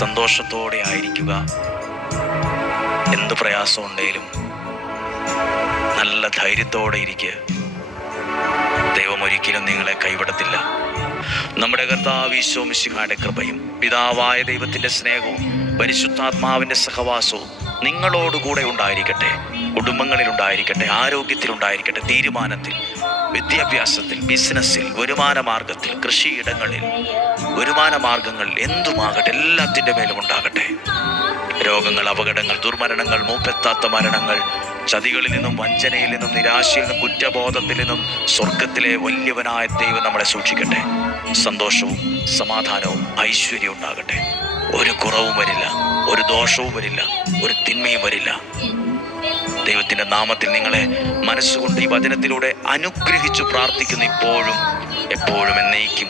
സന്തോഷത്തോടെ ആയിരിക്കുക. എന്ത് പ്രയാസം ഉണ്ടെങ്കിലും നല്ല ധൈര്യത്തോടെ ഇരിക്കുക. ദൈവം ഒരിക്കലും നിങ്ങളെ കൈവിടത്തില്ല. നമ്മുടെ കർത്താവ് ഈശോ മിശിഹായുടെ കൃപയും പിതാവായ ദൈവത്തിൻ്റെ സ്നേഹവും പരിശുദ്ധാത്മാവിൻ്റെ സഹവാസവും നിങ്ങളോടുകൂടെ ഉണ്ടായിരിക്കട്ടെ. കുടുംബങ്ങളിൽ ഉണ്ടായിരിക്കട്ടെ, ആരോഗ്യത്തിലുണ്ടായിരിക്കട്ടെ, തീരുമാനത്തിൽ, വിദ്യാഭ്യാസത്തിൽ, ബിസിനസ്സിൽ, വരുമാന മാർഗത്തിൽ, കൃഷിയിടങ്ങളിൽ, വരുമാന മാർഗങ്ങളിൽ എന്തുമാകട്ടെ എല്ലാത്തിൻ്റെ മേലും ഉണ്ടാകട്ടെ. രോഗങ്ങൾ, അപകടങ്ങൾ, ദുർമരണങ്ങൾ, മൂപ്പെത്താത്ത മരണങ്ങൾ, ചതികളിൽ നിന്നും, വഞ്ചനയിൽ നിന്നും, നിരാശയിൽ നിന്നും, കുറ്റബോധത്തിൽ നിന്നും സ്വർഗത്തിലെ വലിയവനായ ദൈവം നമ്മളെ സൂക്ഷിക്കട്ടെ. സന്തോഷവും സമാധാനവും ഐശ്വര്യവും ഉണ്ടാകട്ടെ. ഒരു കുറവും വരില്ല, ഒരു ദോഷവും വരില്ല, ഒരു തിന്മയും വരില്ല. ദൈവത്തിൻ്റെ നാമത്തിൽ നിങ്ങളെ മനസ്സുകൊണ്ട് ഈ വചനത്തിലൂടെ അനുഗ്രഹിച്ചു പ്രാർത്ഥിക്കുന്നു, ഇപ്പോഴും എപ്പോഴും എന്നേക്കും.